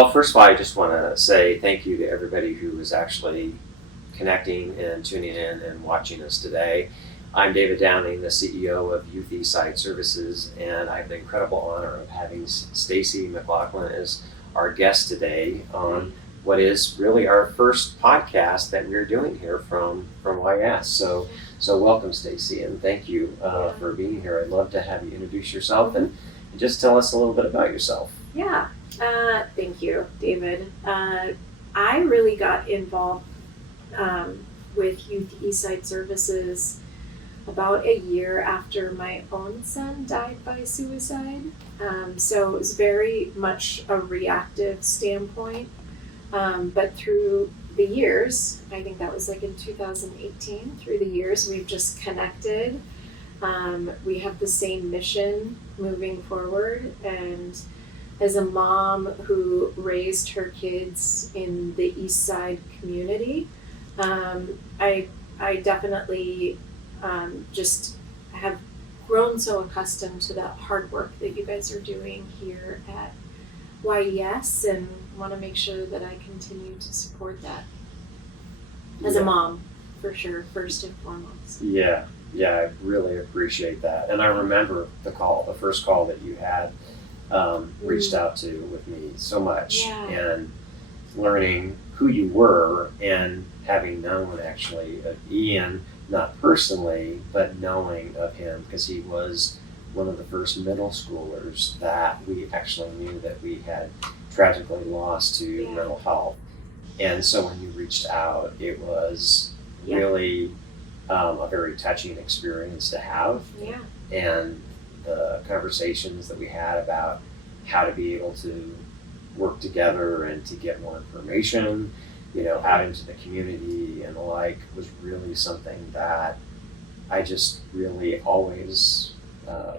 Well, first of all, I just want to say thank you to everybody who is actually connecting and tuning in and watching us today. I'm David Downing, the CEO of Youth Eastside Services, and I have the incredible honor of having Stacie McLauchlan as our guest today on what is really our first podcast that we're doing here from YS. So welcome, Stacie, and thank you for being here. I'd love to have you introduce yourself and just tell us a little bit about yourself. Yeah, thank you, David. I really got involved with Youth Eastside Services about a year after my own son died by suicide. So it was very much a reactive standpoint. But through the years, I think that was like in 2018, through the years, we've just connected. We have the same mission moving forward. And as a mom who raised her kids in the East Side community, I definitely just have grown so accustomed to that hard work that you guys are doing here at YES, and want to make sure that I continue to support that as a mom, for sure, first and foremost. Yeah, I really appreciate that. And I remember the first call that you had reached out to with me so much, and learning who you were and having known actually of Ian, not personally, but knowing of him because he was one of the first middle schoolers that we actually knew that we had tragically lost to mental health. And so when you reached out, it was really a very touching experience to have. Yeah. And the conversations that we had about how to be able to work together and to get more information, out into the community and the like, was really something that I just really always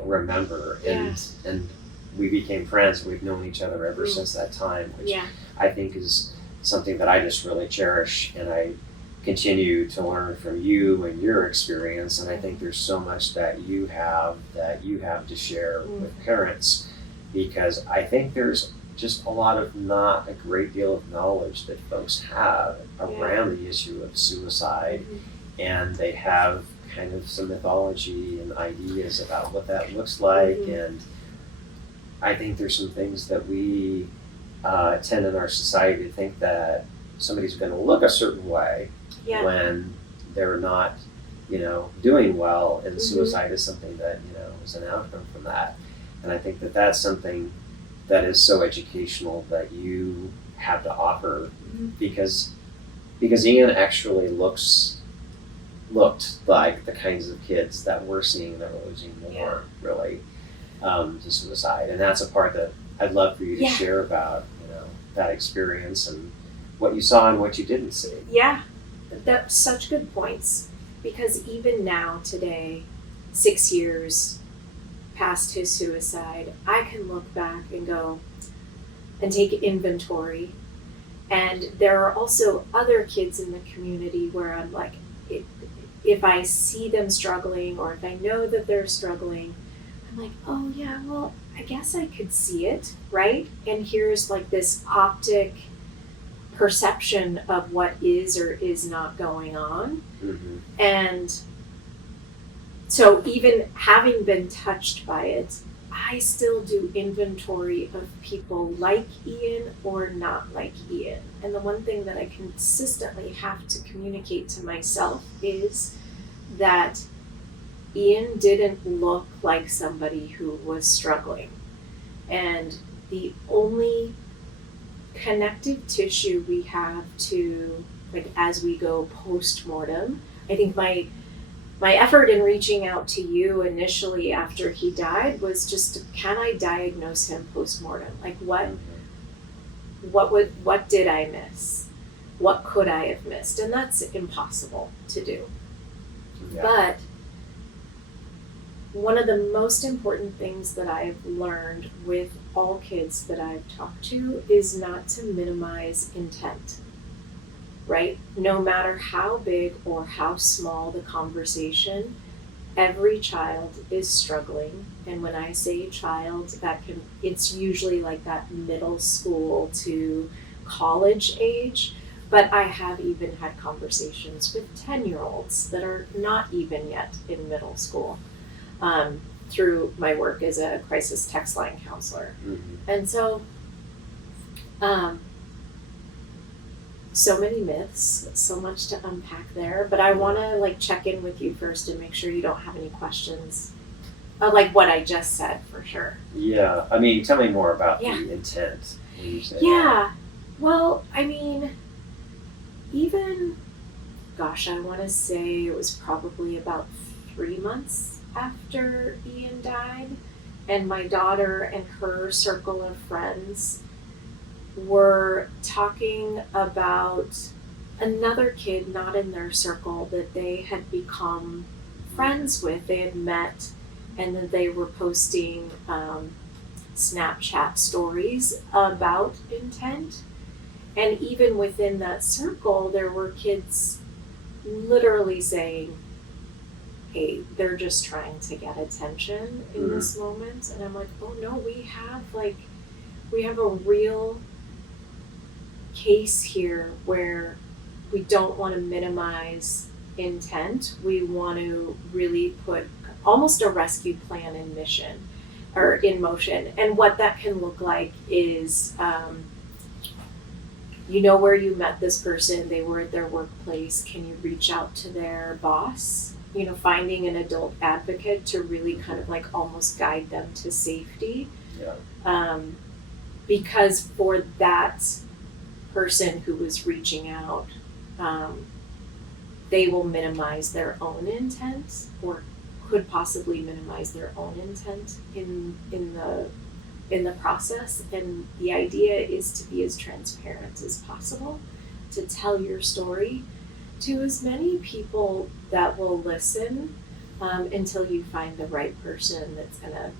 remember. And we became friends. We've known each other ever since that time, which I think is something that I just really cherish, and I continue to learn from you and your experience. And I think there's so much that you have to share with parents, because I think there's just not a great deal of knowledge that folks have around the issue of suicide, and they have kind of some mythology and ideas about what that looks like. And I think there's some things that we tend in our society to think that somebody's going to look a certain way when they're not, doing well, and suicide is something that, is an outcome from that. And I think that that's something that is so educational that you have to offer, because Ian actually looked like the kinds of kids that we're seeing that are losing more really to suicide. And that's a part that I'd love for you to share about, that experience and what you saw and what you didn't see. Yeah, that's such good points, because even now today, 6 years past his suicide, I can look back and go and take inventory. And there are also other kids in the community where I'm like, if I see them struggling, or if I know that they're struggling, I'm like, oh yeah, well, I guess I could see it, right? And here's like this optic perception of what is or is not going on. And so even having been touched by it, I still do inventory of people like Ian or not like Ian. And the one thing that I consistently have to communicate to myself is that Ian didn't look like somebody who was struggling. And the only connective tissue we have to, like, as we go post-mortem, I think my effort in reaching out to you initially after he died was just, can I diagnose him post-mortem? Like, what did I miss? What could I have missed? And that's impossible to do. But one of the most important things that I've learned with all kids that I've talked to is not to minimize intent, right? No matter how big or how small the conversation, every child is struggling. And when I say child, it's usually like that middle school to college age. But I have even had conversations with 10-year-olds that are not even yet in middle school, through my work as a crisis text line counselor. Mm-hmm. And so, so many myths, so much to unpack there, but I want to like check in with you first and make sure you don't have any questions, like what I just said, for sure. Yeah, I mean, tell me more about Yeah. the intent when you say that. Yeah, well, I mean, even, gosh, I want to say it was probably about 3 months after Ian died, and my daughter and her circle of friends were talking about another kid not in their circle that they had become friends with. They had met, and then they were posting Snapchat stories about intent. And even within that circle, there were kids literally saying, hey, they're just trying to get attention in this moment. And I'm like, oh no, we have a real case here where we don't want to minimize intent. We want to really put almost a rescue plan in motion. And what that can look like is, you know where you met this person, they were at their workplace, can you reach out to their boss? You know, finding an adult advocate to really kind of like almost guide them to safety. Yeah. Because for that person who was reaching out, they will minimize their own intent, or could possibly minimize their own intent in the process. And the idea is to be as transparent as possible, to tell your story to as many people that will listen, until you find the right person that's gonna,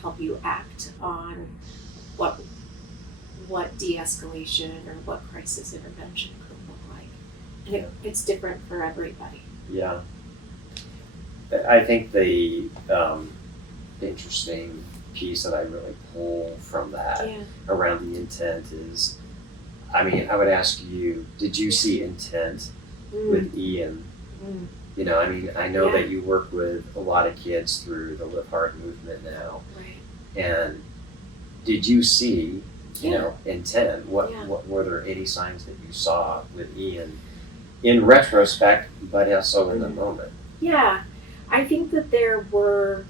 help you act on what de-escalation or what crisis intervention could look like. And it's different for everybody. Yeah. I think the interesting piece that I really pull from that around the intent is, I mean, I would ask you, did you see intent with Ian? You know, I mean, I know that you work with a lot of kids through the Live Hard movement now. Right. And did you see, intent? What were there any signs that you saw with Ian in retrospect, but also in the moment? Yeah, I think that there were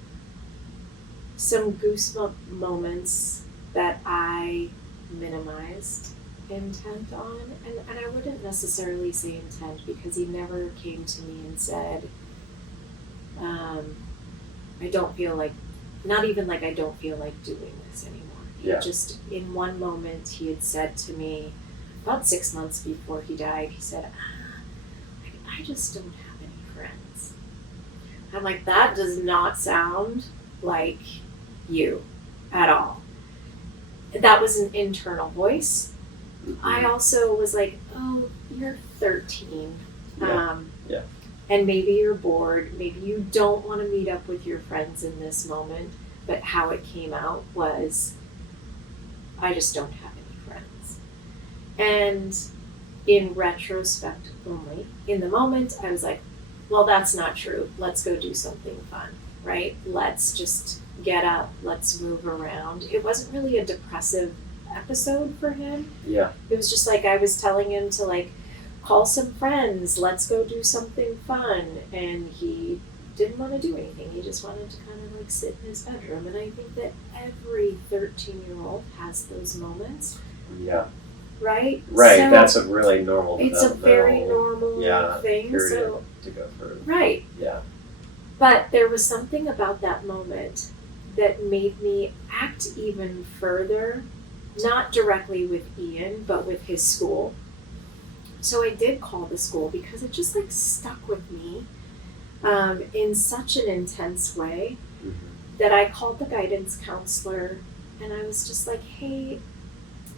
some goosebump moments that I minimized intent on, and I wouldn't necessarily say intent, because he never came to me and said, I don't feel like, not even like I don't feel like doing this anymore. He just, in one moment, he had said to me, about 6 months before he died, he said, I just don't have any friends. I'm like, that does not sound like you at all. That was an internal voice. I also was like, oh, you're 13. And maybe you're bored. Maybe you don't want to meet up with your friends in this moment. But how it came out was, I just don't have any friends. And in retrospect only, in the moment, I was like, well, that's not true. Let's go do something fun, right? Let's just get up. Let's move around. It wasn't really a depressive episode for him. Yeah. It was just like I was telling him to like call some friends, let's go do something fun, and he didn't want to do anything. He just wanted to kind of like sit in his bedroom. And I think that every 13-year-old has those moments. Yeah. Right? Right. So that's a really normal it's a very normal thing. Period So to go through. right. Yeah. But there was something about that moment that made me act even further, not directly with Ian, but with his school. So I did call the school because it just like stuck with me in such an intense way that I called the guidance counselor, and I was just like, hey,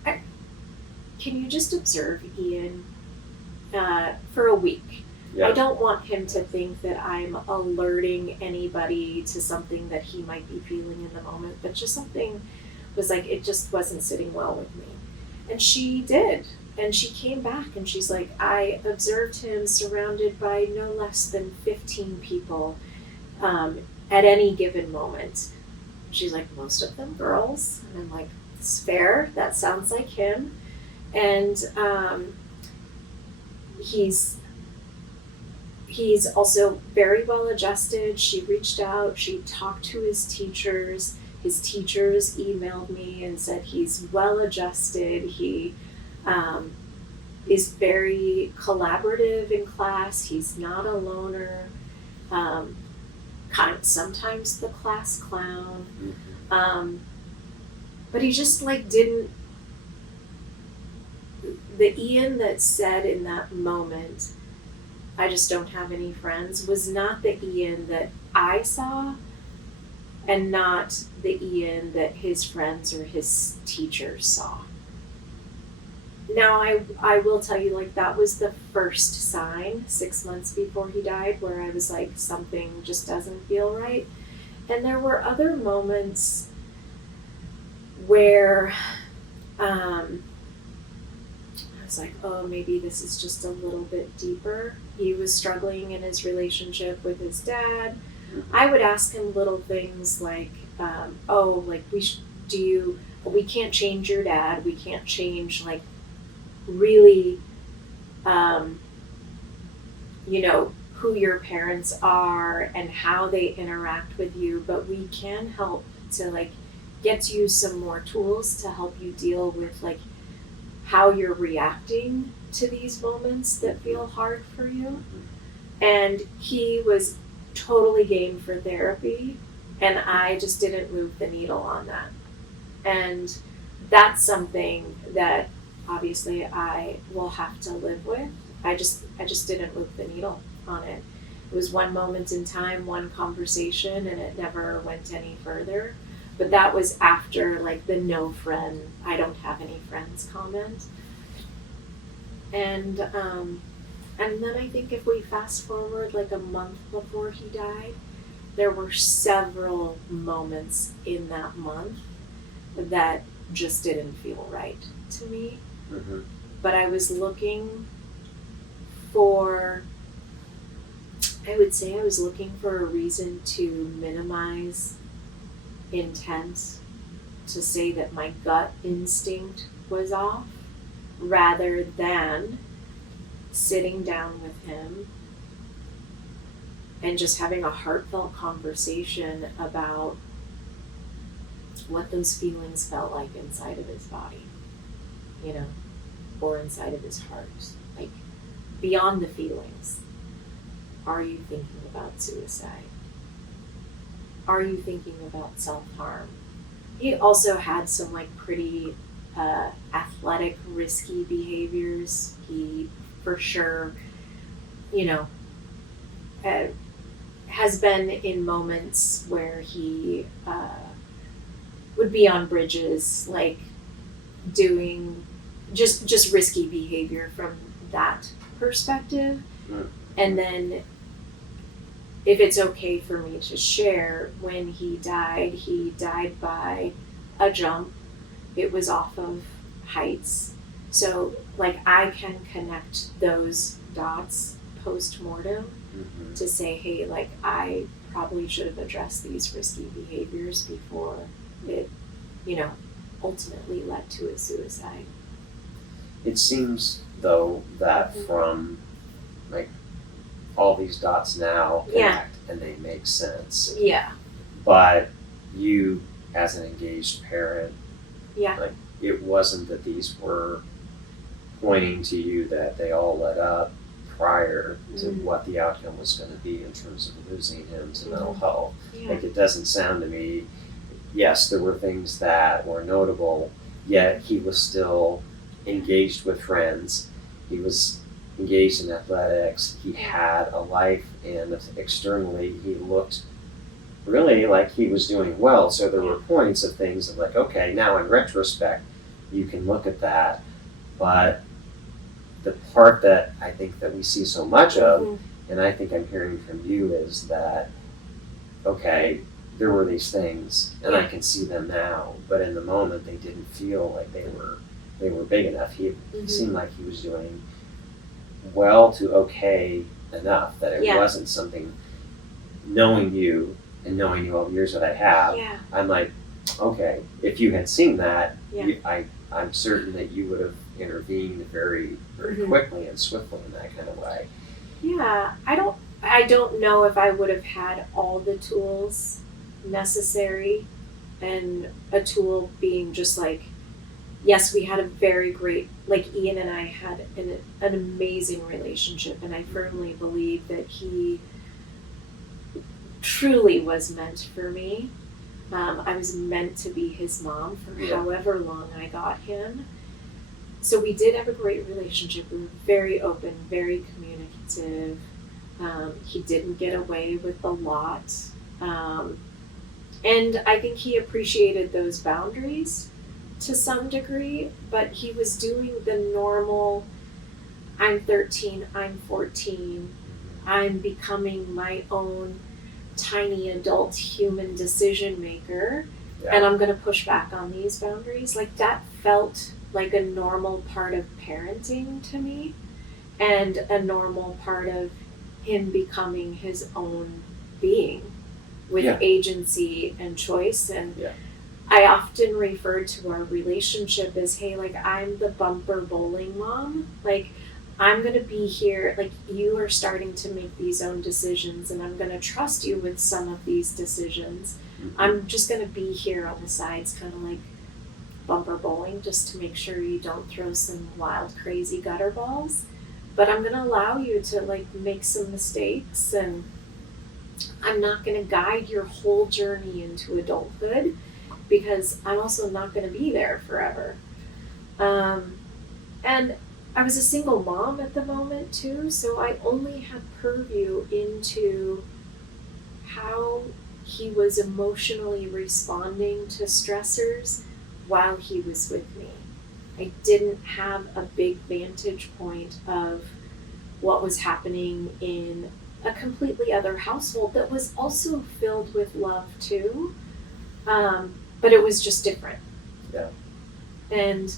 can you just observe Ian for a week? Yeah. I don't want him to think that I'm alerting anybody to something that he might be feeling in the moment, but just something was like, it just wasn't sitting well with me. And she did. And she came back and she's like, I observed him surrounded by no less than 15 people at any given moment. She's like, most of them girls. And I'm like, it's fair. That sounds like him. And he's also very well adjusted. She reached out, she talked to his teachers. His teachers emailed me and said he's well adjusted. He is very collaborative in class. He's not a loner. Sometimes the class clown. But he just like didn't. The Ian that said in that moment, I just don't have any friends, was not the Ian that I saw, and not the Ian that his friends or his teachers saw. Now, I will tell you, like, that was the first sign 6 months before he died where I was like, something just doesn't feel right. And there were other moments where I was like, oh, maybe this is just a little bit deeper. He was struggling in his relationship with his dad. I would ask him little things like, we can't change your dad. We can't change, like, really, who your parents are and how they interact with you, but we can help to, like, get you some more tools to help you deal with, like, how you're reacting to these moments that feel hard for you. And he was totally game for therapy, and I just didn't move the needle on that. And that's something that obviously I will have to live with. I just didn't move the needle on it. It was one moment in time, one conversation, and it never went any further. But that was after, like, the no friend, I don't have any friends comment. And then I think if we fast forward like a month before he died, there were several moments in that month that just didn't feel right to me. Mm-hmm. But I was looking for, I would say I was looking for a reason to minimize intent, to say that my gut instinct was off, rather than sitting down with him and just having a heartfelt conversation about what those feelings felt like inside of his body, or inside of his heart. Like, beyond the feelings, are you thinking about suicide? Are you thinking about self-harm? He also had some, like, pretty athletic, risky behaviors. He, for sure, has been in moments where he would be on bridges, like, doing just risky behavior from that perspective. And then, if it's okay for me to share, when he died by a jump. It was off of heights. So, like, I can connect those dots post-mortem to say, hey, like, I probably should have addressed these risky behaviors before it, ultimately led to a suicide. It seems, though, that from, like, all these dots now connect and they make sense. Yeah. But you, as an engaged parent, Yeah. like, it wasn't that these were pointing to you that they all led up prior to what the outcome was going to be in terms of losing him to mental health. Yeah. Like, it doesn't sound to me, yes, there were things that were notable, yet he was still engaged with friends. He was engaged in athletics. He had a life, and externally he looked really like he was doing well. So there were points of things of, like, okay, now in retrospect, you can look at that, but the part that I think that we see so much of, Mm-hmm. and I think I'm hearing from you, is that, okay, there were these things, and I can see them now, but in the moment they didn't feel like they were big enough. He Mm-hmm. seemed like he was doing well to okay enough that it Yeah. wasn't something. Knowing you and knowing you all the years that I have, Yeah. I'm like, okay, if you had seen that, Yeah. I'm certain that you would have intervened very, very Mhm. quickly and swiftly in that kind of way. Yeah, I don't know if I would have had all the tools necessary, and a tool being just like, yes, we had a very great, like Ian and I had an amazing relationship, and I firmly believe that he truly was meant for me. I was meant to be his mom for Yeah. however long I got him. So we did have a great relationship. We were very open, very communicative. He didn't get away with a lot. And I think he appreciated those boundaries to some degree, but he was doing the normal, I'm 13, I'm 14, I'm becoming my own tiny adult human decision maker, Yeah. and I'm going to push back on these boundaries. Like, that felt like a normal part of parenting to me, and a normal part of him becoming his own being with Yeah. agency and choice. And Yeah. I often refer to our relationship as, hey, like, I'm the bumper bowling mom. Like, I'm going to be here, like, you are starting to make these own decisions, and I'm going to trust you with some of these decisions. Mhm. I'm just going to be here on the sides, kind of like bumper bowling, just to make sure you don't throw some wild, crazy gutter balls. But I'm going to allow you to, like, make some mistakes, and I'm not going to guide your whole journey into adulthood, because I'm also not going to be there forever. And I was a single mom at the moment too, so I only had purview into how he was emotionally responding to stressors while he was with me. I didn't have a big vantage point of what was happening in a completely other household that was also filled with love too, but it was just different. Yeah. And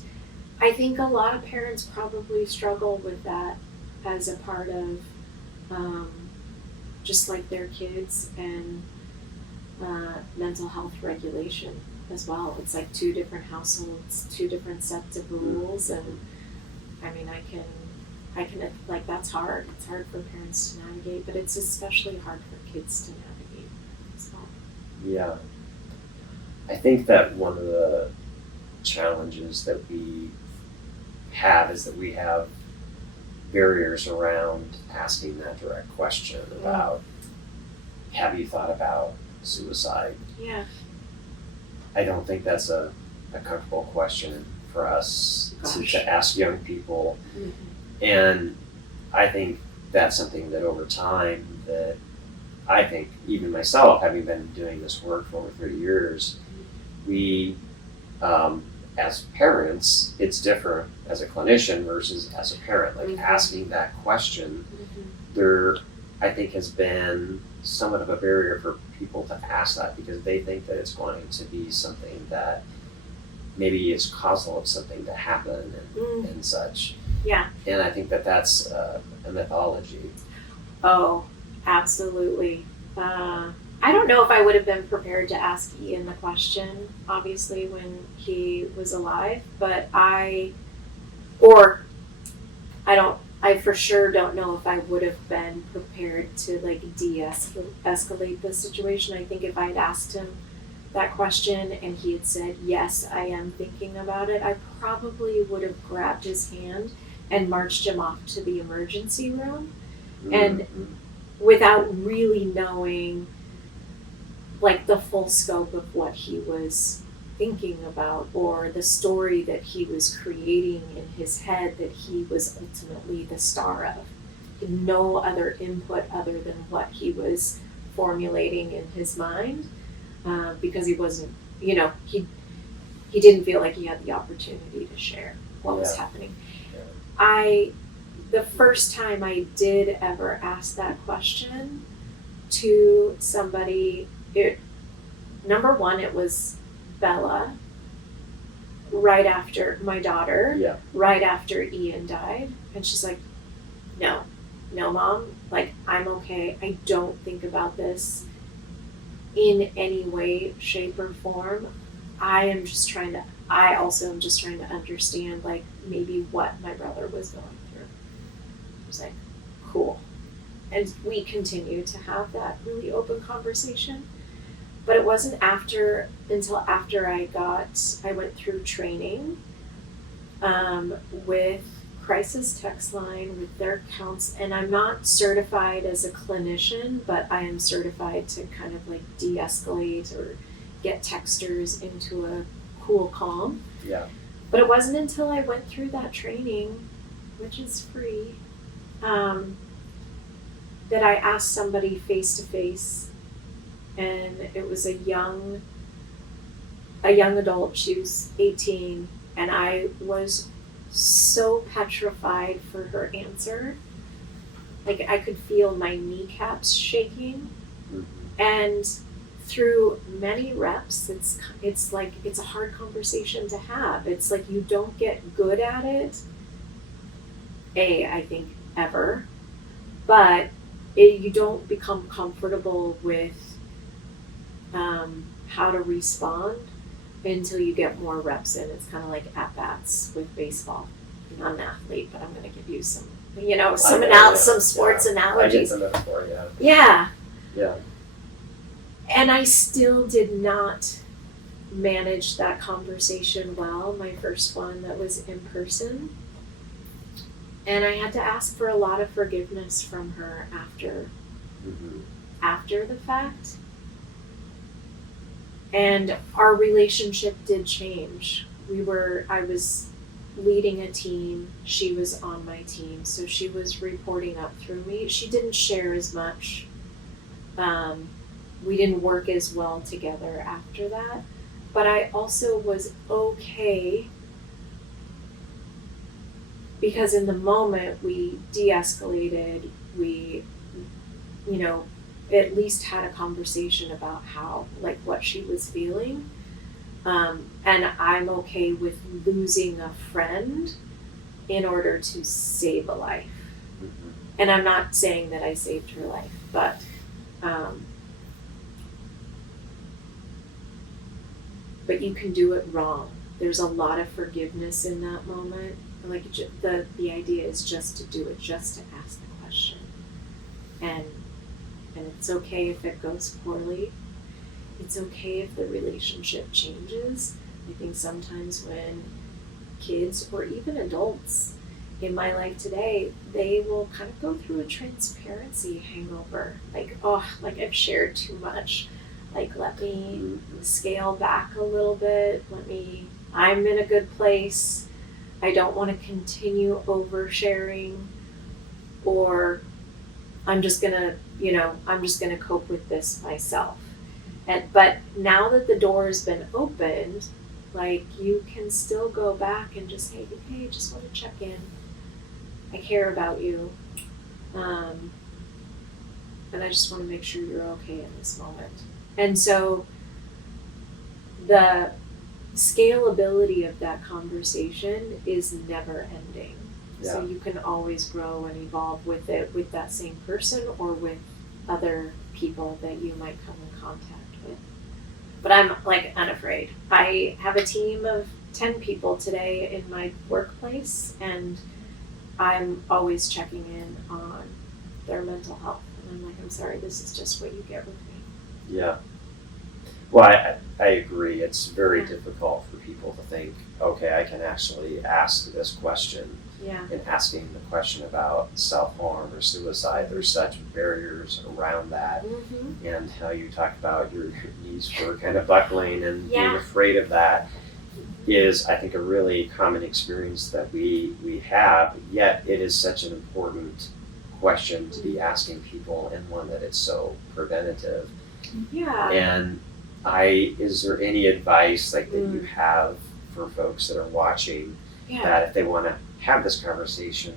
I think a lot of parents probably struggle with that as a part of just like their kids, and mental health regulation as well. It's like two different households, two different sets of rules, and I mean, I can like, that's hard. It's hard for parents to navigate, but it's especially hard for kids to navigate as well. Yeah. I think that one of the challenges that we have is that we have barriers around asking that direct question about, have you thought about suicide? Yeah. I don't think that's a comfortable question for us to ask young people. Mm-hmm. And I think that's something that over time, that I think even myself, having been doing this work for over 30 years, we, as parents, it's different as a clinician versus as a parent. Like, asking that question, there, I think, has been somewhat of a barrier for people to ask that, because they think that it's going to be something that maybe is causal of something to happen and such. Yeah. And I think that that's a mythology. Oh, absolutely. I don't know if I would have been prepared to ask Ian the question, obviously, when he was alive, but I for sure don't know if I would have been prepared to, like, de-escalate the situation. I think if I'd asked him that question and he had said, yes, I am thinking about it, I probably would have grabbed his hand and marched him off to the emergency room. And without really knowing, like, the full scope of what he was thinking about, or the story that he was creating in his head that he was ultimately the star of. No other input other than what he was formulating in his mind, because he wasn't, he didn't feel like he had the opportunity to share what was happening. Yeah. I the first time I did ever ask that question to somebody, number one, it was Bella, right after my daughter, Yeah. right after Ian died. And she's like, no, Mom, like, I'm okay. I don't think about this in any way, shape, or form. I also am just trying to understand, like, maybe what my brother was going through. I was like, cool. And we continued to have that really open conversation. But it wasn't until after I went through training with Crisis Text Line, with their counts, and I'm not certified as a clinician, but I am certified to kind of like de-escalate or get texters into a cool calm. Yeah. But it wasn't until I went through that training, which is free, that I asked somebody face to face, and it was a young adult. She was 18, and I was so petrified for her answer. Like, I could feel my kneecaps shaking. Mm-hmm. And through many reps, it's like, it's a hard conversation to have. It's like, you don't get good at it, I think, ever, but you don't become comfortable with how to respond until you get more reps in. It's kind of like at-bats with baseball. I'm not an athlete, but I'm going to give you some sports analogies. I get the metaphor, yeah. Yeah. Yeah. And I still did not manage that conversation well, my first one that was in person. And I had to ask for a lot of forgiveness from her after the fact. And our relationship did change. I was leading a team, she was on my team, so she was reporting up through me. She didn't share as much. We didn't work as well together after that, but I also was okay because in the moment we de-escalated, we, at least had a conversation about what she was feeling. And I'm okay with losing a friend in order to save a life. Mm-hmm. And I'm not saying that I saved her life, but you can do it wrong. There's a lot of forgiveness in that moment. Like, the idea is just to do it, just to ask the question. And it's okay if it goes poorly. It's okay if the relationship changes. I think sometimes when kids or even adults in my life today, they will kind of go through a transparency hangover. Like, I've shared too much. Like, let me scale back a little bit. I'm in a good place. I don't want to continue oversharing, or I'm just gonna cope with this myself. But now that the door has been opened, like, you can still go back and just, hey, just want to check in. I care about you. And I just want to make sure you're okay in this moment. And so the scalability of that conversation is never ending. Yeah. So you can always grow and evolve with it, with that same person or with other people that you might come in contact with. But I'm unafraid. I have a team of 10 people today in my workplace, and I'm always checking in on their mental health. And I'm like, I'm sorry, this is just what you get with me. Yeah. Well, I agree. It's very difficult for people to think, okay, I can actually ask this question. Yeah. And asking the question about self-harm or suicide, there's such barriers around that. Mm-hmm. And how you talk about your knees were kind of buckling and being afraid of that is, I think, a really common experience that we have, yet it is such an important question to be asking people, and one that is so preventative. Yeah. And is there any advice that you have for folks that are watching that if they want to have this conversation,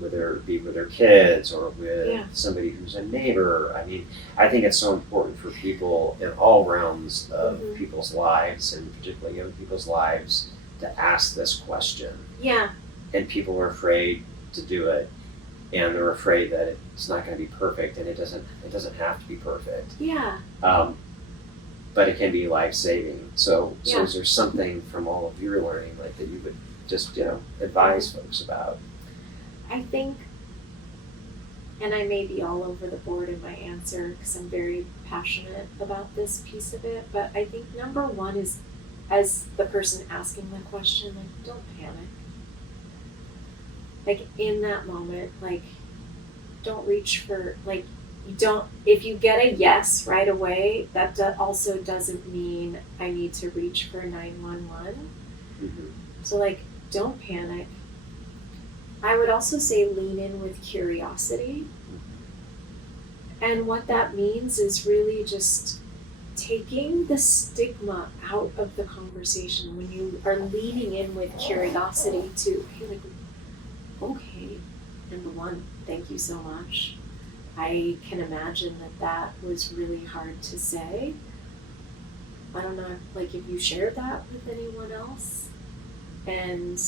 whether it be with their kids or with Yeah. somebody who's a neighbor. I mean, I think it's so important for people in all realms of people's lives, and particularly young people's lives, to ask this question. Yeah. And people are afraid to do it, and they're afraid that it's not going to be perfect, and it doesn't have to be perfect. Yeah. But it can be life-saving. So Yeah. is there something from all of your learning like that you would just advise folks about? I think, and I may be all over the board in my answer because I'm very passionate about this piece of it, but I think number one is, as the person asking the question, like, don't panic. Like, in that moment, like, don't reach for, like, if you get a yes right away, that also doesn't mean I need to reach for 911. Mm-hmm. So, like, don't panic. I would also say lean in with curiosity. And what that means is really just taking the stigma out of the conversation when you are leaning in with curiosity to, hey, like, okay, number one, thank you so much. I can imagine that was really hard to say. I don't know, like, if you shared that with anyone else. And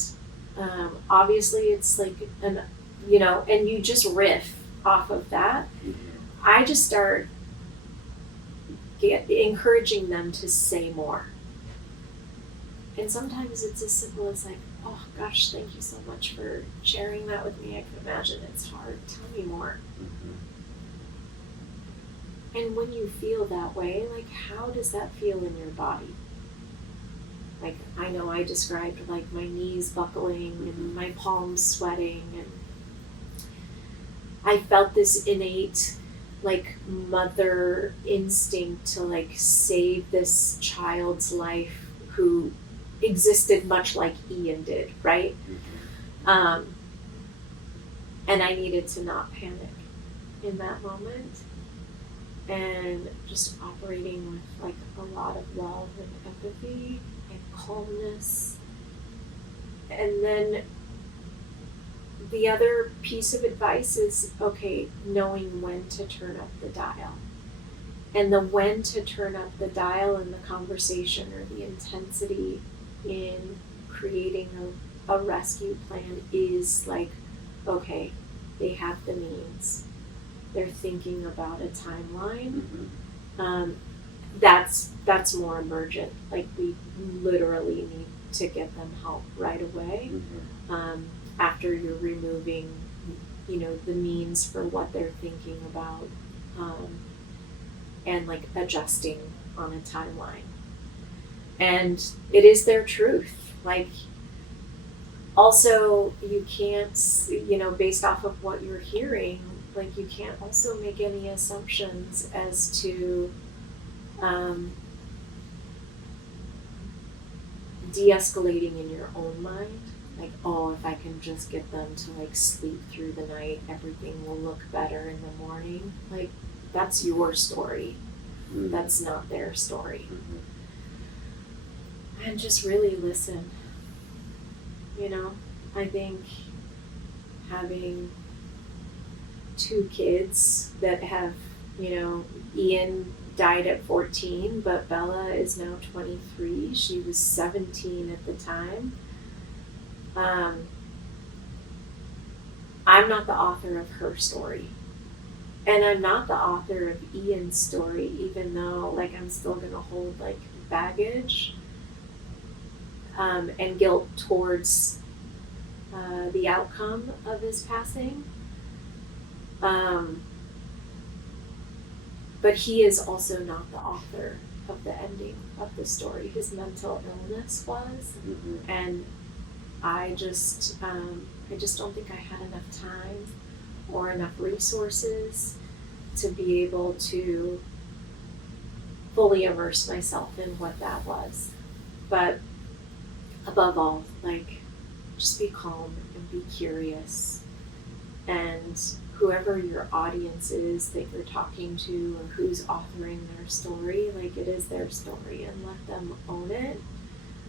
obviously it's like, and you just riff off of that. Mm-hmm. I just start encouraging them to say more. And sometimes it's as simple as like, oh gosh, thank you so much for sharing that with me. I can imagine it's hard. Tell me more. Mm-hmm. And when you feel that way, like, how does that feel in your body? Like, I know I described like my knees buckling and my palms sweating, and I felt this innate like mother instinct to like save this child's life who existed much like Ian did, right? Mm-hmm. And I needed to not panic in that moment, and just operating with like a lot of love and empathy and calmness. And then the other piece of advice is, okay, knowing when to turn up the dial. And the when to turn up the dial in the conversation, or the intensity in creating a rescue plan, is like, okay, they have the means. They're thinking about a timeline. Mm-hmm. That's more emergent. Like, we literally need to get them help right away. Mm-hmm. After you're removing, the means for what they're thinking about, and like adjusting on a timeline. And it is their truth. Like, also, you can't, based off of what you're hearing, like, you can't also make any assumptions as to de-escalating in your own mind. Like, oh, if I can just get them to like sleep through the night, everything will look better in the morning. Like, that's your story. Mm-hmm. That's not their story. Mm-hmm. And just really listen. I think having 2 kids that have, Ian died at 14, but Bella is now 23. She was 17 at the time. I'm not the author of her story. And I'm not the author of Ian's story, even though, like, I'm still going to hold, like, baggage and guilt towards the outcome of his passing. But he is also not the author of the ending of the story. His mental illness was. Mm-hmm. And I just don't think I had enough time or enough resources to be able to fully immerse myself in what that was. But above all, like, just be calm and be curious. And whoever your audience is that you're talking to, or who's authoring their story, like, it is their story, and let them own it.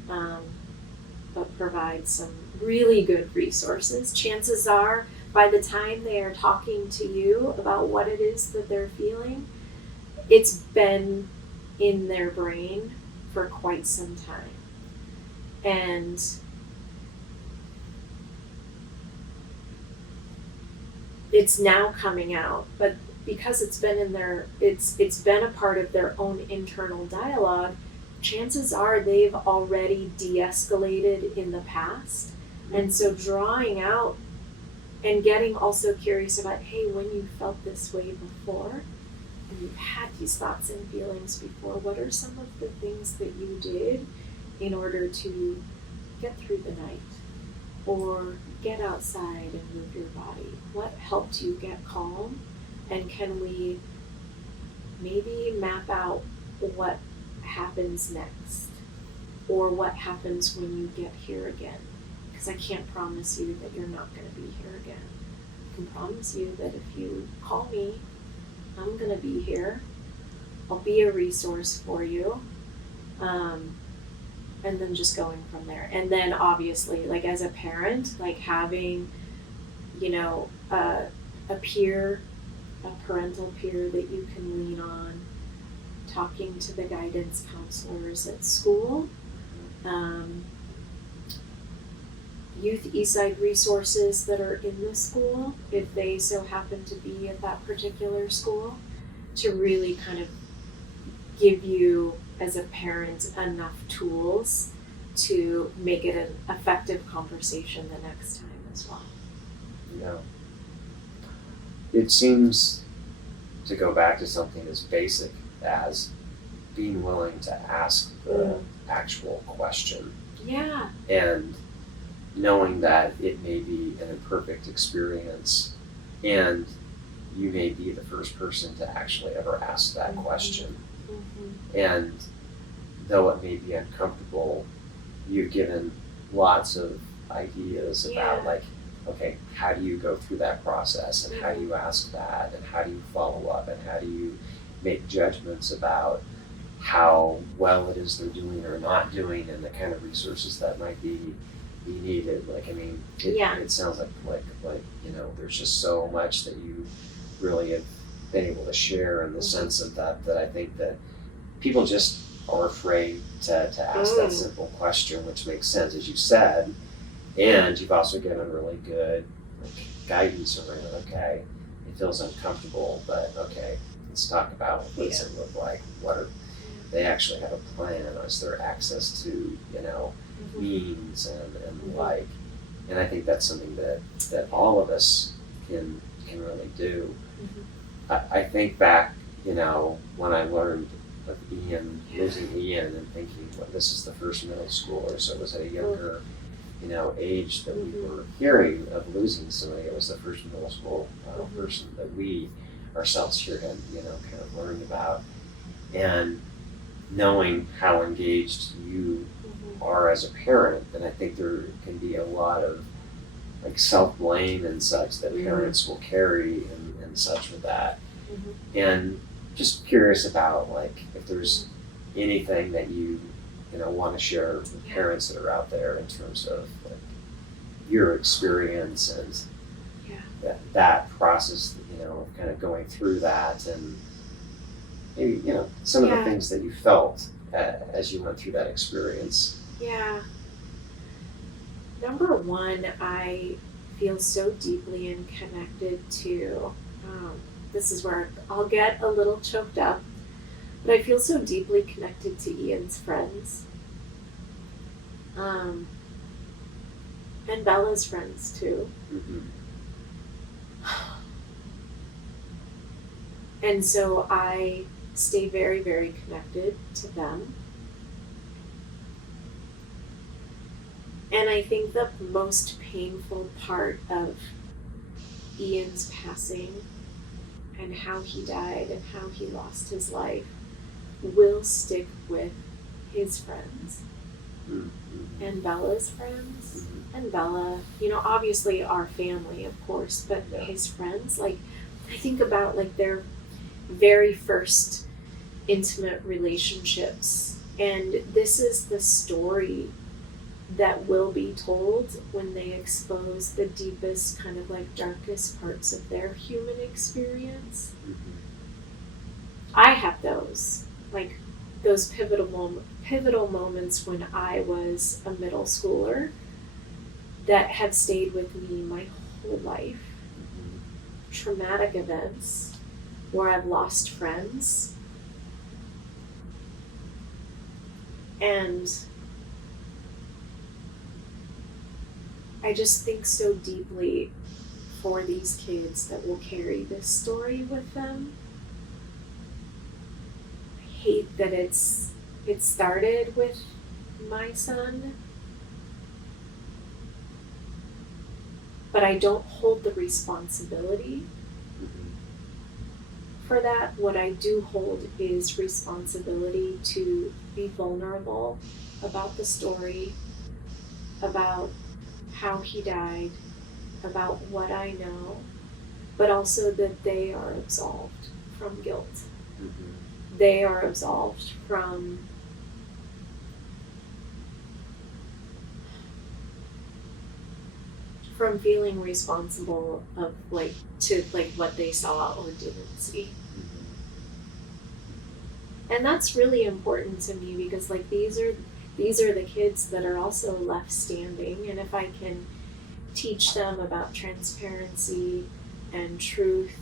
But provide some really good resources. Chances are by the time they are talking to you about what it is that they're feeling, it's been in their brain for quite some time. And it's now coming out, but because it's been in their, it's been a part of their own internal dialogue, chances are they've already de-escalated in the past. And so drawing out and getting also curious about, hey, when you felt this way before, and you've had these thoughts and feelings before, what are some of the things that you did in order to get through the night? Or get outside and move your body? What helped you get calm? And can we maybe map out what happens next? Or what happens when you get here again? Because I can't promise you that you're not going to be here again. I can promise you that if you call me, I'm going to be here. I'll be a resource for you. And then just going from there. And then obviously, like as a parent, like having, you know, a peer, a parental peer that you can lean on, talking to the guidance counselors at school, youth Eastside resources that are in the school, if they so happen to be at that particular school, to really kind of give you as a parent enough tools to make it an effective conversation the next time as well. Yeah. It seems to go back to something as basic as being willing to ask the actual question. Yeah. And knowing that it may be an imperfect experience and you may be the first person to actually ever ask that question. And though it may be uncomfortable, you've given lots of ideas about like, okay, how do you go through that process, and how do you ask that, and how do you follow up, and how do you make judgments about how well it is they're doing or not doing, and the kind of resources that might be needed. Like, I mean, it sounds like you know, there's just so much that you really have been able to share in the sense of that I think that people just are afraid to ask that simple question, which makes sense, as you said. And you've also given really good guidance around, okay, it feels uncomfortable, but okay, let's talk about what does it look like? What are they actually have a plan? Is there access to, you know, means and like? And I think that's something that all of us can really do. I think back, you know, when I learned of Ian, losing Ian, and thinking, well, this is the first middle schooler, so it was at a younger, you know, age that we were hearing of losing somebody. It was the first middle school person that we ourselves here had, you know, kind of learned about. And knowing how engaged you are as a parent, and I think there can be a lot of like self-blame and such that parents will carry and such with that. And just curious about like if there's anything that you know want to share with parents that are out there in terms of like your experience and that process, you know, of kind of going through that, and maybe, you know, some of the things that you felt as you went through that experience. Yeah. Number one, I feel so deeply and connected to, this is where I'll get a little choked up, but I feel so deeply connected to Ian's friends. And Bella's friends too. And so I stay very, very connected to them. And I think the most painful part of Ian's passing and how he died and how he lost his life will stick with his friends and Bella's friends and Bella, you know, obviously our family, of course, but his friends, like, I think about like their very first intimate relationships, and this is the story that will be told when they expose the deepest, kind of like darkest parts of their human experience. I have those, like those pivotal moments when I was a middle schooler that have stayed with me my whole life. Traumatic events where I've lost friends. And I just think so deeply for these kids that will carry this story with them. I hate that it started with my son, but I don't hold the responsibility for that. What I do hold is responsibility to be vulnerable about the story, about how he died, about what I know, but also that they are absolved from guilt. They are absolved from feeling responsible of to what they saw or didn't see. And that's really important to me because these are the kids that are also left standing, and if I can teach them about transparency and truth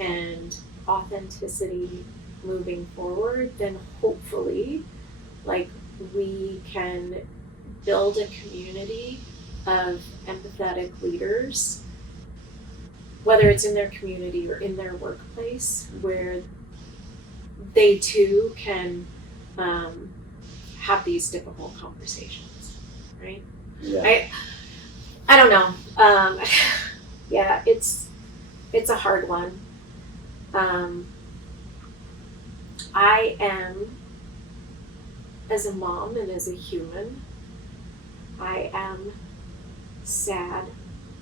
and authenticity moving forward, then hopefully we can build a community of empathetic leaders, whether it's in their community or in their workplace, where they too can have these difficult conversations, right? Yeah. I don't know. Yeah, it's a hard one. I am, as a mom and as a human, I am sad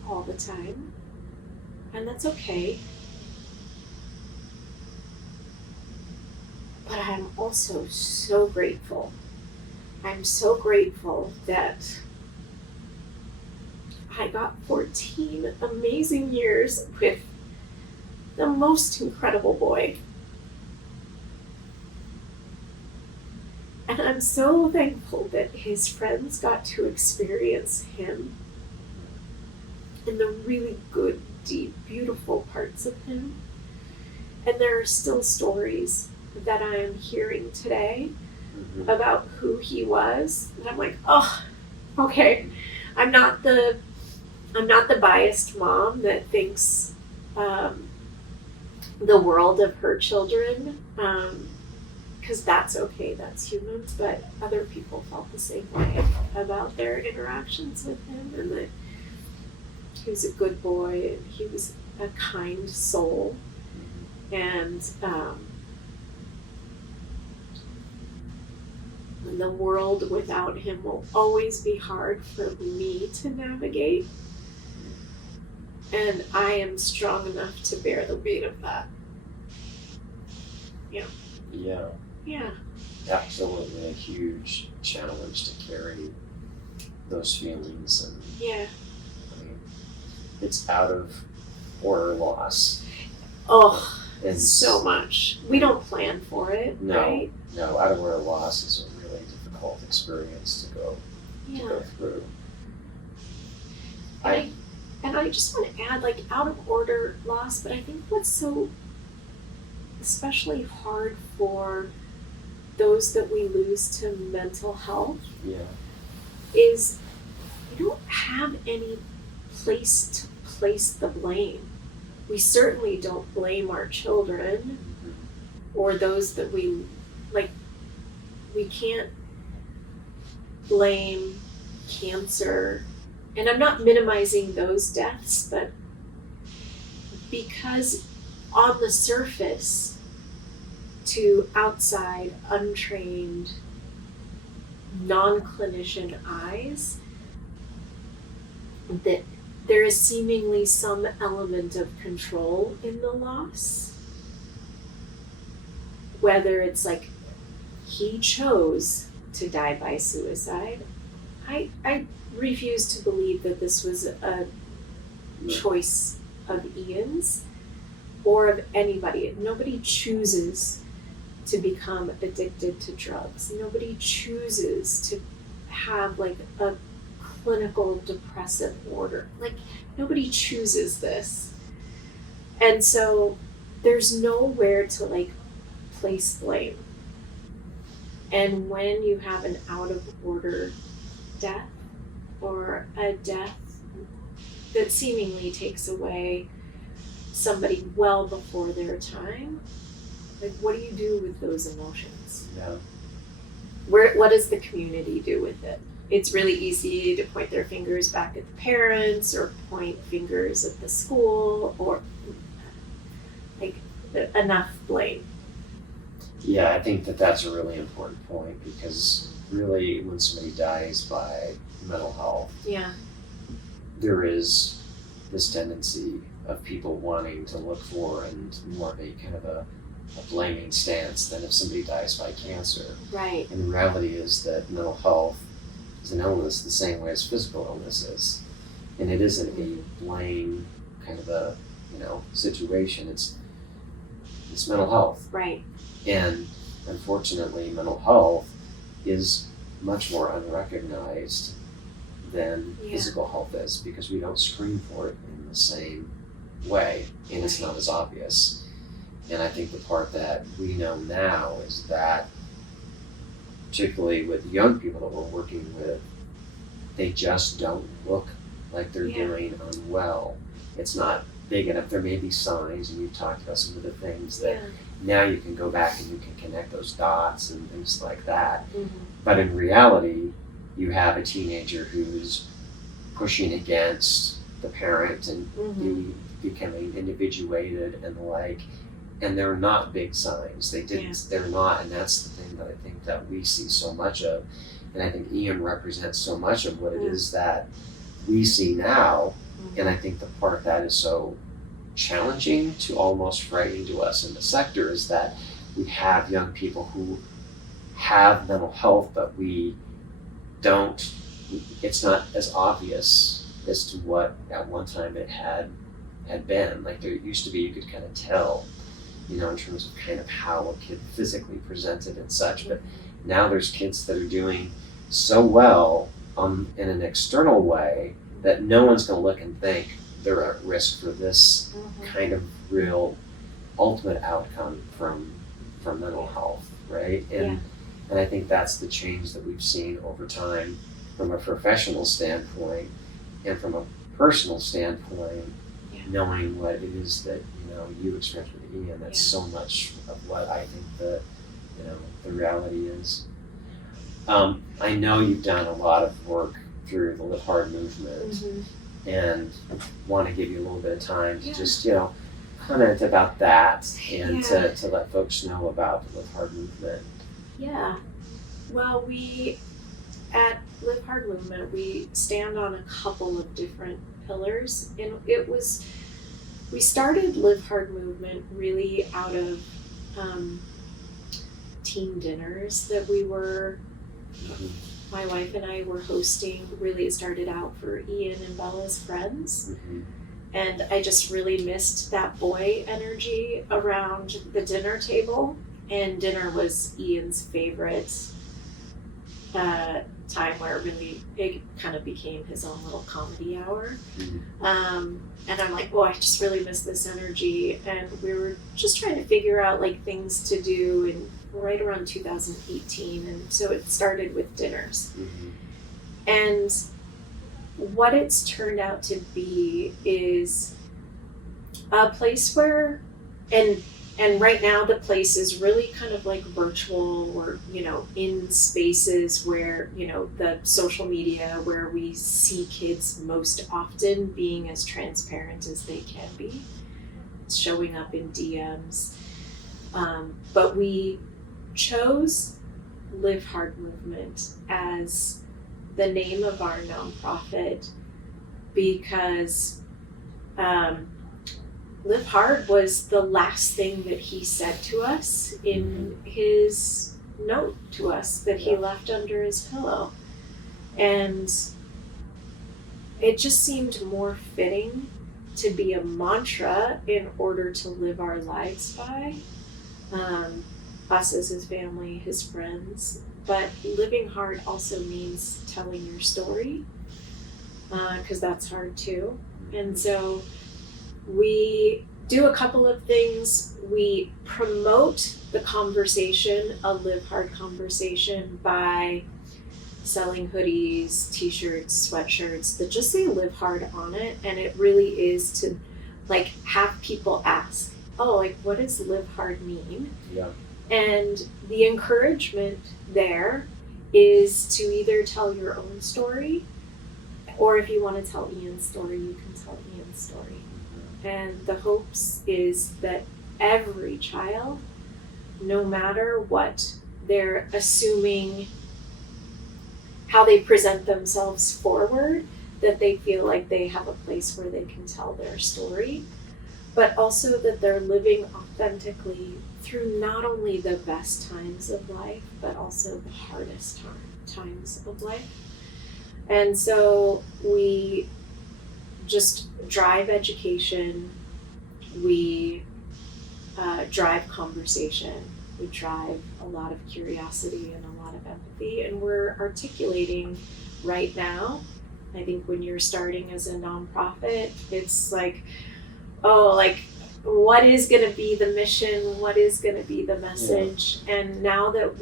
all the time, and that's okay. But I'm also so grateful. I'm so grateful that I got 14 amazing years with the most incredible boy. And I'm so thankful that his friends got to experience him and the really good, deep, beautiful parts of him. And there are still stories that I am hearing today about who he was, and I'm like, oh, okay. I'm not the biased mom that thinks the world of her children, because that's okay, that's human, but other people felt the same way about their interactions with him, and that he was a good boy and he was a kind soul, and the world without him will always be hard for me to navigate. And I am strong enough to bear the weight of that. Yeah. Yeah. Yeah. Absolutely a huge challenge to carry those feelings, and Yeah. I mean, it's out of order loss. Oh, And so much. We don't plan for it, No. right? No, out of order loss is a really difficult experience to go Yeah. through. And I just want to add, out of order loss, but I think what's so especially hard for those that we lose to mental health is we don't have any place to place the blame. We certainly don't blame our children or those that we can't blame cancer. And I'm not minimizing those deaths, but because on the surface, to outside, untrained, non-clinician eyes, that there is seemingly some element of control in the loss. Whether it's he chose to die by suicide, I refuse to believe that this was a choice of Ian's or of anybody. Nobody chooses to become addicted to drugs. Nobody chooses to have like a clinical depressive order. Like, nobody chooses this. And so there's nowhere to like place blame. And when you have an out of order death or a death that seemingly takes away somebody well before their time, like, what do you do with those emotions? Yeah. What does the community do with it? It's really easy to point their fingers back at the parents or point fingers at the school or like enough blame. Yeah, I think that that's a really important point, because really when somebody dies by mental health, Yeah. there is this tendency of people wanting to look for and more of a kind of a blaming stance than if somebody dies by cancer. Right. And the reality is that mental health is an illness the same way as physical illness is. And it isn't a blame kind of a, situation. It's mental health. Right. And unfortunately, mental health is much more unrecognized than physical health is, because we don't screen for it in the same way, and it's not as obvious. And I think the part that we know now is that, particularly with young people that we're working with, they just don't look like they're doing unwell. It's not big enough. There may be signs, and we've talked about some of the things that now you can go back and you can connect those dots and things like that. Mm-hmm. But in reality, you have a teenager who's pushing against the parent and becoming individuated and the like, and they're not big signs. They're not, and that's the thing that I think that we see so much of. And I think Ian represents so much of what it is that we see now. And I think the part that is so challenging to almost frightening to us in the sector is that we have young people who have mental health, but it's not as obvious as to what at one time it had been. Like, there used to be, you could kind of tell, in terms of kind of how a kid physically presented and such. But now there's kids that are doing so well in an external way that no one's going to look and think they're at risk for this kind of real ultimate outcome from mental health, right? And I think that's the change that we've seen over time from a professional standpoint and from a personal standpoint, knowing what it is that you experienced with Ian. That's so much of what I think the reality is. I know you've done a lot of work through the Live Hard movement, and want to give you a little bit of time to just comment about that and to let folks know about the Live Hard movement. Yeah. Well, we at Live Hard Movement, we stand on a couple of different pillars, and we started Live Hard Movement really out of team dinners that we were, my wife and I were hosting. Really, it started out for Ian and Bella's friends. And I just really missed that boy energy around the dinner table. And dinner was Ian's favorite time, where it kind of became his own little comedy hour. And I'm like, I just really miss this energy. And we were just trying to figure out like things to do, and right around 2018. And so it started with dinners. And what it's turned out to be is a place where, and right now the place is really kind of like virtual, or, in spaces where, the social media where we see kids most often being as transparent as they can be. It's showing up in DMs. But we chose Live Hard Movement as the name of our nonprofit because Live Hard was the last thing that he said to us in his note to us that he left under his pillow. And it just seemed more fitting to be a mantra in order to live our lives by. Us as his family, his friends. But living hard also means telling your story, because that's hard too. And so we do a couple of things. We promote the conversation, a live hard conversation, by selling hoodies, t-shirts, sweatshirts that just say live hard on it. And it really is to like have people ask, oh, like what does live hard mean? Yeah. And the encouragement there is to either tell your own story, or if you want to tell Ian's story, you can tell Ian's story. And the hopes is that every child, no matter what they're assuming, how they present themselves forward, that they feel like they have a place where they can tell their story, but also that they're living authentically through not only the best times of life, but also the hardest times of life. And so we just drive education, we drive conversation, we drive a lot of curiosity and a lot of empathy, and we're articulating right now. I think when you're starting as a nonprofit, it's like, oh, like, what is going to be the mission? What is going to be the message? Yeah. And now that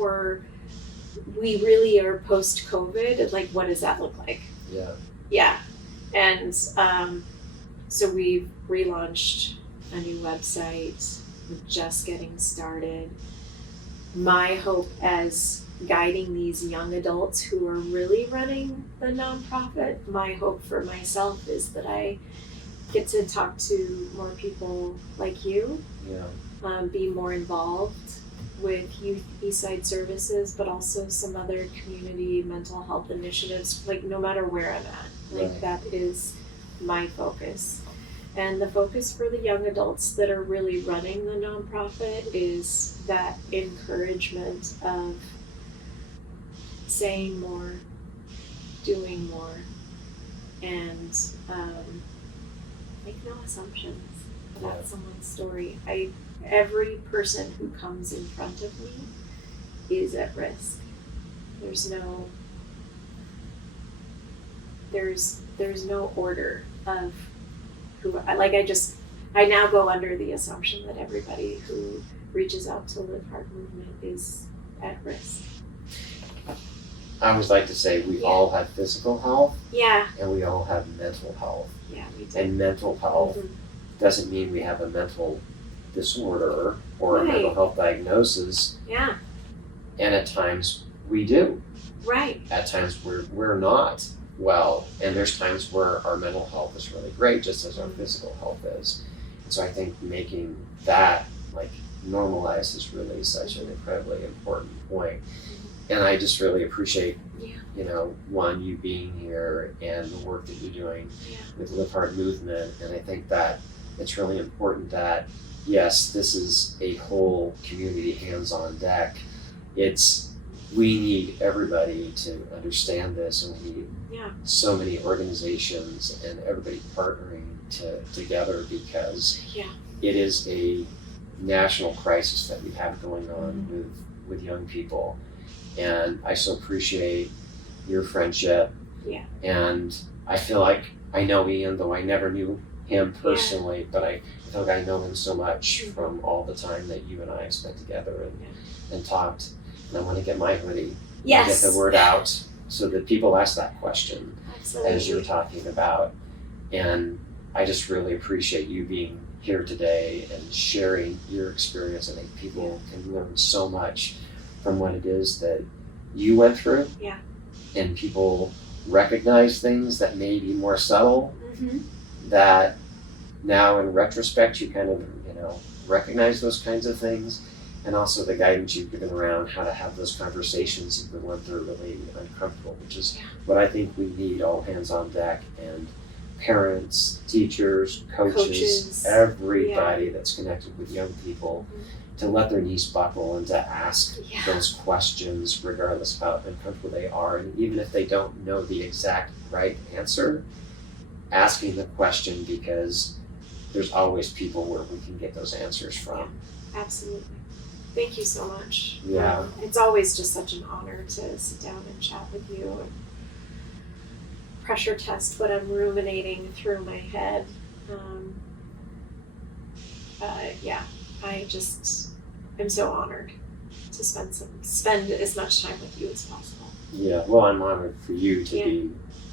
we really are post-COVID, like, what does that look like? Yeah. Yeah. And so we've relaunched a new website. We're just getting started. My hope as guiding these young adults who are really running the nonprofit, my hope for myself is that I get to talk to more people like you, be more involved with Youth Eastside Services, but also some other community mental health initiatives, like no matter where I'm at, like that is my focus. And the focus for the young adults that are really running the nonprofit is that encouragement of saying more, doing more, and make no assumptions about someone's story. Every person who comes in front of me is at risk. There's no order of who I now go under the assumption that everybody who reaches out to Live Hard movement is at risk. I always like to say we all have physical health, and we all have mental health. Yeah, we do. And mental health doesn't mean we have a mental disorder or a mental health diagnosis. Yeah. And at times we do. Right. At times we're not well, and there's times where our mental health is really great, just as our physical health is. And so I think making that like normalized is really such an incredibly important point. And I just really appreciate, one, you being here and the work that you're doing with the Live Hard movement. And I think that it's really important that, yes, this is a whole community hands-on deck. We need everybody to understand this, and we need so many organizations and everybody partnering together, because it is a national crisis that we have going on with young people. And I so appreciate your friendship. Yeah. And I feel like I know Ian, though I never knew him personally, but I feel like I know him so much from all the time that you and I spent together and talked. And I want to get my hoodie. Yes. Get the word out so that people ask that question. Absolutely. As you're talking about. And I just really appreciate you being here today and sharing your experience. I think people can learn so much from what it is that you went through. Yeah. And people recognize things that may be more subtle, that now in retrospect you kind of, recognize those kinds of things, and also the guidance you've given around how to have those conversations even when they're really uncomfortable, which is what I think we need, all hands on deck. And parents, teachers, coaches, everybody that's connected with young people, to let their knees buckle and to ask those questions regardless of how uncomfortable they are. And even if they don't know the exact right answer, asking the question, because there's always people where we can get those answers from. Absolutely. Thank you so much. Yeah. It's always just such an honor to sit down and chat with you and pressure test what I'm ruminating through my head. I'm so honored to spend as much time with you as possible. Yeah, well, I'm honored for you to be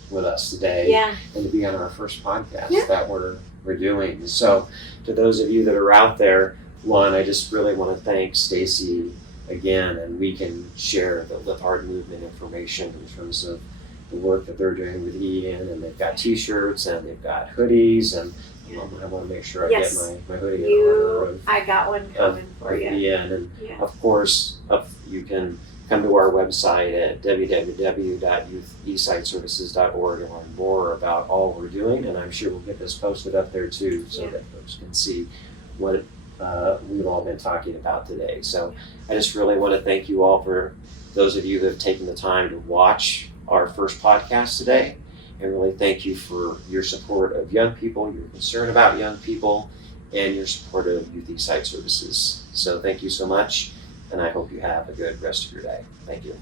with us today and to be on our first podcast that we're doing. So to those of you that are out there, one, I just really want to thank Stacie again, and we can share the Live Hard movement information in terms of the work that they're doing with Ian, and they've got t-shirts and they've got hoodies, and I want to make sure I get my hoodie in honor of, I got one coming for you. Ian, and of course you can come to our website at www.youthesightservices.org and learn more about all we're doing, and I'm sure we'll get this posted up there too, so that folks can see what we've all been talking about today. So I just really want to thank you all, for those of you that have taken the time to watch our first podcast today, and really thank you for your support of young people, your concern about young people, and your support of Youth Eastside Services. So thank you so much, and I hope you have a good rest of your day. Thank you.